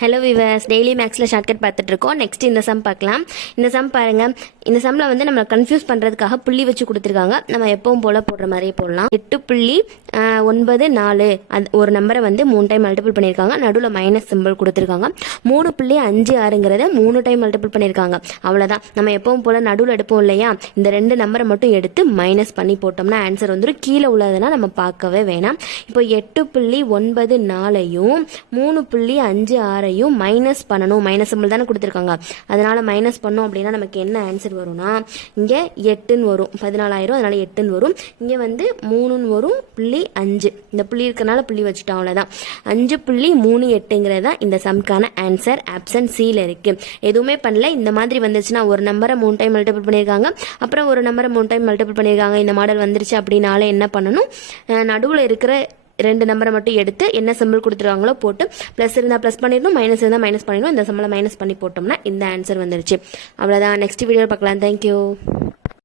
Hello viewers, daily மேக்ஸில் shortcut பார்த்துட்டு இருக்கோம். நெக்ஸ்ட் இந்த சம் பார்க்கலாம். இந்த சம் பாருங்க. இந்த சம்மில் வந்து நம்ம கன்ஃபியூஸ் பண்ணுறதுக்காக புள்ளி வச்சு கொடுத்துருக்காங்க. நம்ம எப்பவும் போல் போடுற மாதிரியே போடலாம். 8.94 அது ஒரு நம்பரை வந்து 3 டைம் மல்டிபிள் பண்ணியிருக்காங்க. நடுவில் மைனஸ் சிம்பிள் கொடுத்துருக்காங்க. 3.56ங்கிறத 3 டைம் மல்டிபிள் பண்ணியிருக்காங்க. அவ்வளோதான். நம்ம எப்பவும் போல் நடுவில் எடுப்போம் இல்லையா, இந்த 2 நம்பரை மட்டும் எடுத்து மைனஸ் பண்ணி போட்டோம்னா ஆன்சர் வந்துடும். கீழே உள்ளதுனா நம்ம பார்க்கவே வேணாம். இப்போ 8.94ஐயும் 3.56 மைனஸ் பண்ணணும். மைனஸ் சிம்பிள் தானே கொடுத்துருக்காங்க, அதனால மைனஸ் பண்ணோம் அப்படின்னா நமக்கு என்ன ஆன்சர் வரும்னா, இங்கே 8ன்னு வரும். 14,000, அதனால 8ன்னு வரும். இங்கே வந்து 3ன்னு வரும். 5 இந்த புள்ளி இருக்கிறனால புள்ளி வச்சுட்டோம், அவ்வளோதான். 5.38ங்கிறதா இந்த சம்கான ஆன்சர். ஆப்ஷன் சியில் இருக்கு. எதுவுமே பண்ணல. இந்த மாதிரி வந்துச்சுன்னா ஒரு நம்பரை 3 டைம் மல்டிபிள் பண்ணியிருக்காங்க, அப்புறம் ஒரு நம்பரை 3 டைம் மல்டிபிள் பண்ணியிருக்காங்க. இந்த மாடல் வந்துருச்சு அப்படின்னால என்ன பண்ணணும், நடுவில் இருக்கிற 2 நம்பரை மட்டும் எடுத்து என்ன சிம்பிள் கொடுத்துருக்காங்களோ போட்டு ப்ளஸ் இருந்தால் ப்ளஸ் பண்ணிடணும், மைனஸ் இருந்தால் மைனஸ் பண்ணிடணும். இந்த சம்பளம் மைனஸ் பண்ணி போட்டோம்னா இந்த ஆன்சர் வந்துருச்சு. அவ்வளோதான். நெக்ஸ்ட் வீடியோ பார்க்கலாம். தேங்க்யூ.